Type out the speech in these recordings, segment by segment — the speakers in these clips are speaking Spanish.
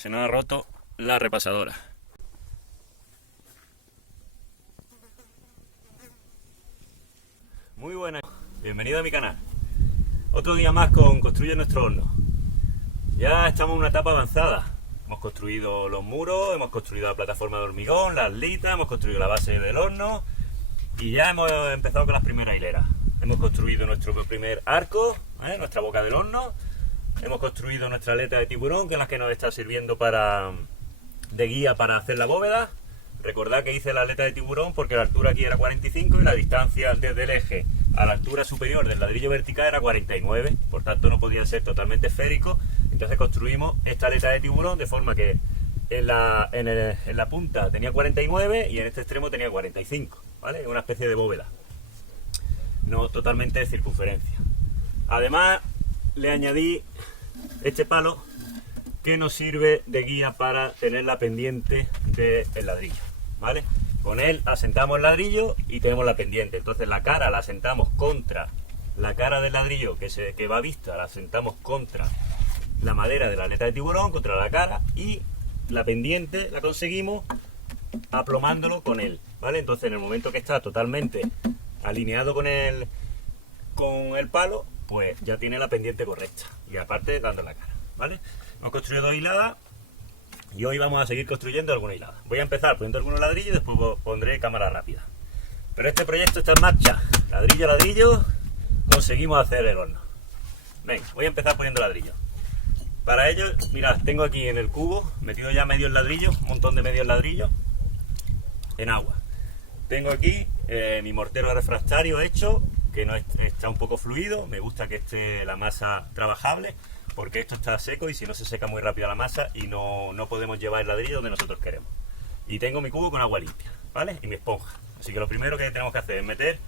Se nos ha roto la repasadora. Muy buenas, bienvenido a mi canal. Otro día más con Construye nuestro horno. Ya estamos en una etapa avanzada. Hemos construido los muros, hemos construido la plataforma de hormigón, las litas, hemos construido la base del horno y ya hemos empezado con las primeras hileras. Hemos construido nuestro primer arco, nuestra boca del horno. Hemos construido nuestra aleta de tiburón, que es la que nos está sirviendo de guía para hacer la bóveda. Recordad que hice la aleta de tiburón porque la altura aquí era 45 y la distancia desde el eje a la altura superior del ladrillo vertical era 49, por tanto no podía ser totalmente esférico. Entonces construimos esta aleta de tiburón de forma que en la punta tenía 49 y en este extremo tenía 45, ¿vale? Una especie de bóveda, no totalmente de circunferencia. Además le añadí este palo que nos sirve de guía para tener la pendiente del ladrillo, ¿vale? Con él asentamos el ladrillo y tenemos la pendiente. Entonces la cara la asentamos contra la cara del ladrillo que va vista, la asentamos contra la madera de la aleta de tiburón, contra la cara, y la pendiente la conseguimos aplomándolo con él, ¿vale? Entonces en el momento que está totalmente alineado con el palo, pues ya tiene la pendiente correcta y aparte dando la cara, ¿vale? Hemos construido 2 hiladas y hoy vamos a seguir construyendo alguna hilada. Voy a empezar poniendo algunos ladrillos y después pondré cámara rápida. Pero este proyecto está en marcha, ladrillo a ladrillo conseguimos hacer el horno. Venga, voy a empezar poniendo ladrillos. Para ello, mirad, tengo aquí en el cubo metido ya medios ladrillos, un montón de medios ladrillos en agua. Tengo aquí mi mortero refractario hecho, que no está un poco fluido. Me gusta que esté la masa trabajable, porque esto está seco y si no se seca muy rápido la masa y no podemos llevar el ladrillo donde nosotros queremos. Y tengo mi cubo con agua limpia, ¿vale? Y mi esponja. Así que lo primero que tenemos que hacer es meter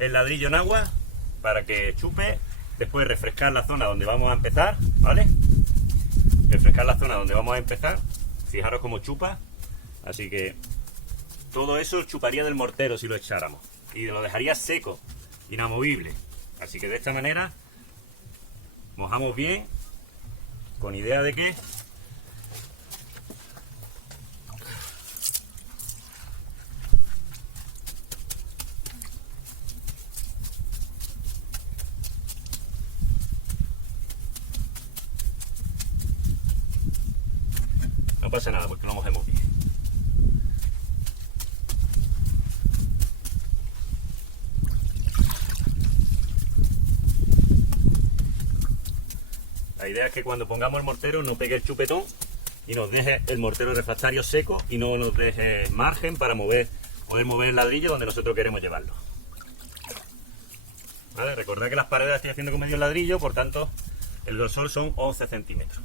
el ladrillo en agua para que chupe, después refrescar la zona donde vamos a empezar, ¿vale? Refrescar la zona donde vamos a empezar, fijaros cómo chupa, así que todo eso chuparía del mortero si lo echáramos y lo dejaría seco, inamovible. Así que de esta manera mojamos bien, con idea de que no pasa nada porque lo mojemos bien. La idea es que cuando pongamos el mortero no pegue el chupetón y nos deje el mortero refractario seco y no nos deje margen para poder mover el ladrillo donde nosotros queremos llevarlo. ¿Vale? Recordad que las paredes las estoy haciendo con medio ladrillo, por tanto el grosor son 11 centímetros.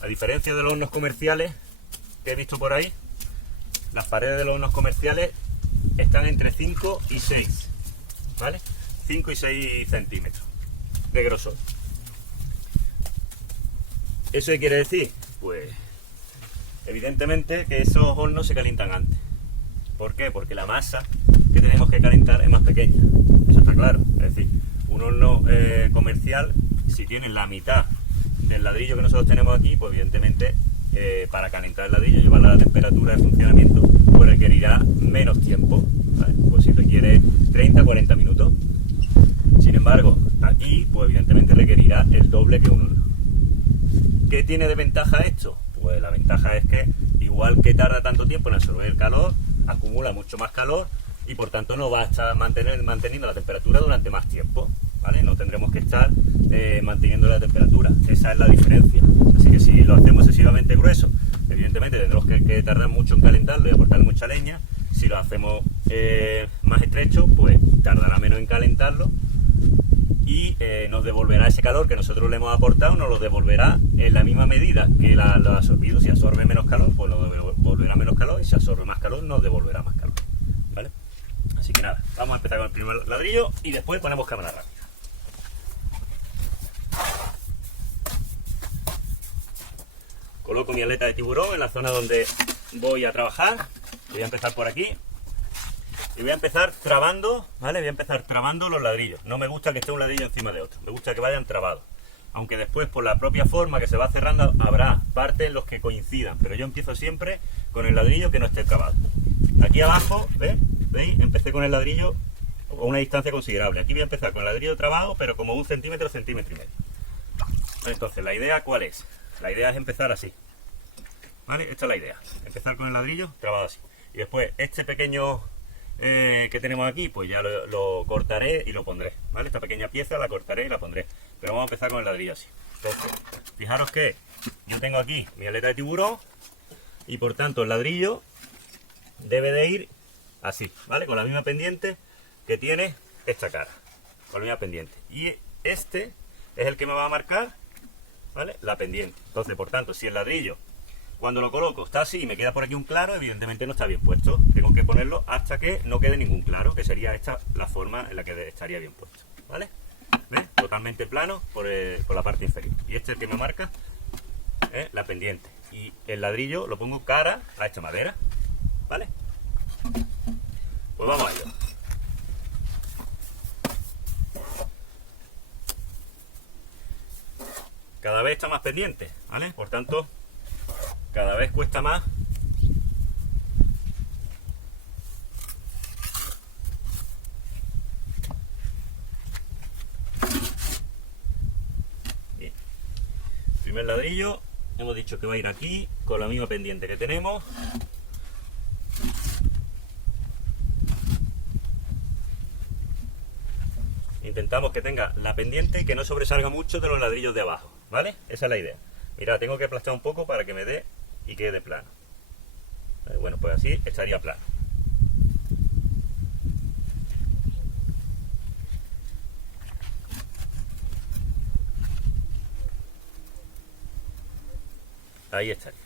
A diferencia de los hornos comerciales que he visto por ahí, las paredes de los hornos comerciales están entre 5 y 6, ¿vale? 5 y 6 centímetros de grosor. ¿Eso qué quiere decir? Pues evidentemente que esos hornos se calientan antes. ¿Por qué? Porque la masa que tenemos que calentar es más pequeña. Eso está claro. Es decir, un horno comercial, si tiene la mitad del ladrillo que nosotros tenemos aquí, pues evidentemente para calentar el ladrillo, llevarlo a la temperatura de funcionamiento, pues requerirá menos tiempo, ¿vale? Pues si requiere 30-40 minutos. Sin embargo, aquí pues evidentemente requerirá el doble que un horno. ¿Qué tiene de ventaja esto? Pues la ventaja es que igual que tarda tanto tiempo en absorber el calor, acumula mucho más calor y por tanto no va a estar manteniendo la temperatura durante más tiempo, ¿vale? No tendremos que estar manteniendo la temperatura. Esa es la diferencia. Así que si lo hacemos excesivamente grueso, evidentemente tendremos que tardar mucho en calentarlo y aportar mucha leña. Si lo hacemos más estrecho, pues tardará menos en calentarlo y nos devolverá ese calor que nosotros le hemos aportado, nos lo devolverá en la misma medida que lo ha absorbido. Si absorbe menos calor, pues nos devolverá menos calor, y si absorbe más calor, nos devolverá más calor, ¿vale? Así que nada, vamos a empezar con el primer ladrillo y después ponemos cámara rápida. Coloco mi aleta de tiburón en la zona donde voy a trabajar. Voy a empezar por aquí y voy a empezar trabando, ¿vale? Voy a empezar trabando los ladrillos. No me gusta que esté un ladrillo encima de otro, me gusta que vayan trabados. aunque después por la propia forma que se va cerrando habrá partes en los que coincidan, pero yo empiezo siempre con el ladrillo que no esté acabado. Aquí abajo, ¿veis? Empecé con el ladrillo a una distancia considerable. Aquí voy a empezar con el ladrillo trabado, pero como 1 centímetro, centímetro y medio. Entonces, ¿la idea cuál es? La idea es empezar así, ¿vale? Esta es la idea, empezar con el ladrillo trabado así. Y después, este pequeño que tenemos aquí, pues ya lo cortaré y lo pondré, ¿vale? Esta pequeña pieza la cortaré y la pondré. Pero vamos a empezar con el ladrillo así. Entonces, fijaros que yo tengo aquí mi aleta de tiburón y por tanto el ladrillo debe de ir así, ¿vale? Con la misma pendiente que tiene esta cara, con la misma pendiente. Y este es el que me va a marcar, ¿vale? La pendiente. Entonces, por tanto, si el ladrillo, cuando lo coloco, está así y me queda por aquí un claro, evidentemente no está bien puesto. Tengo que ponerlo hasta que no quede ningún claro, que sería esta la forma en la que estaría bien puesto, ¿vale? ¿Ves? Totalmente plano por la parte inferior. Y este es el que me marca la pendiente. Y el ladrillo lo pongo cara a esta madera, ¿vale? Pues vamos a ello. Cada vez está más pendiente, ¿vale? Por tanto, cada vez cuesta más. Bien. Primer ladrillo, hemos dicho que va a ir aquí, con la misma pendiente que tenemos. Intentamos que tenga la pendiente y que no sobresalga mucho de los ladrillos de abajo, ¿vale? Esa es la idea. Mira, tengo que aplastar un poco para que me dé y quede plano. Bueno, pues así estaría plano. Ahí estaría.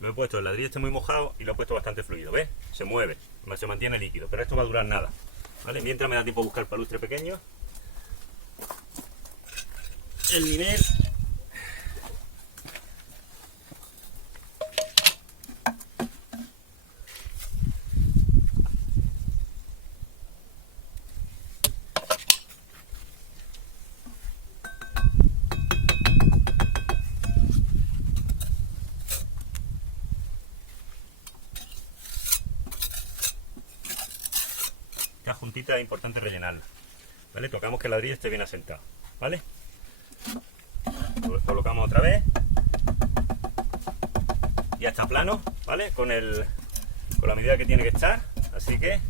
Lo he puesto, el ladrillo está muy mojado y lo he puesto bastante fluido, ¿ves? Se mueve, se mantiene líquido, pero esto va a durar nada, ¿vale? Mientras me da tiempo a buscar palustre pequeño. El nivel. Esta juntita es importante rellenarla, ¿vale? Tocamos que el ladrillo esté bien asentado, ¿vale? Lo colocamos otra vez. Ya está plano, ¿vale? Con la medida que tiene que estar, así que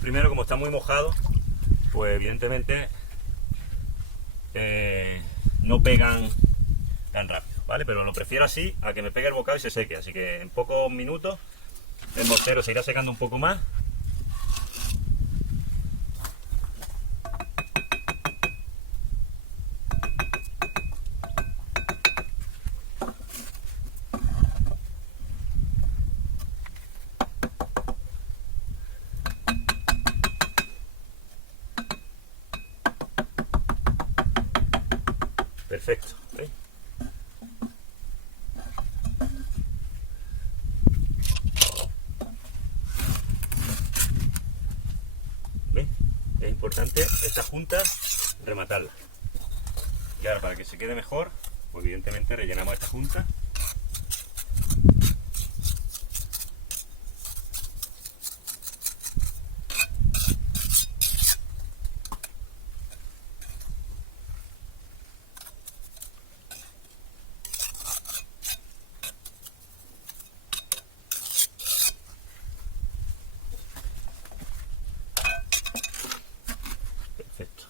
primero, como está muy mojado, pues evidentemente no pegan tan rápido, ¿vale? Pero lo prefiero así a que me pegue el bocado y se seque, así que en pocos minutos el mortero se irá secando un poco más. Perfecto, ¿veis? ¿Veis? Es importante esta junta rematarla. Y ahora, para que se quede mejor, pues evidentemente rellenamos esta junta. Perfecto.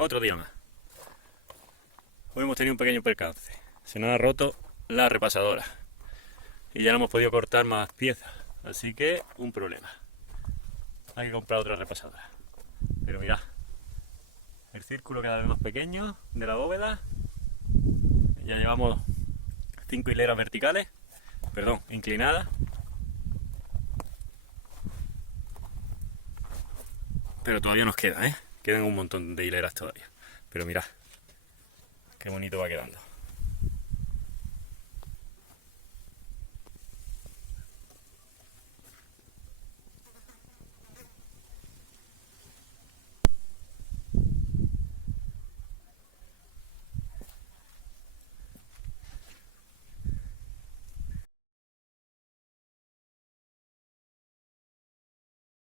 Otro día más. Hoy hemos tenido un pequeño percance. Se nos ha roto la repasadora. Y ya no hemos podido cortar más piezas. Así que un problema. Hay que comprar otra repasadora. Pero mirad. El círculo cada vez más pequeño de la bóveda. Ya llevamos 5 hileras verticales. Perdón, inclinadas. Pero todavía nos queda, ¿eh? Quedan un montón de hileras todavía. Pero mirad. Qué bonito va quedando.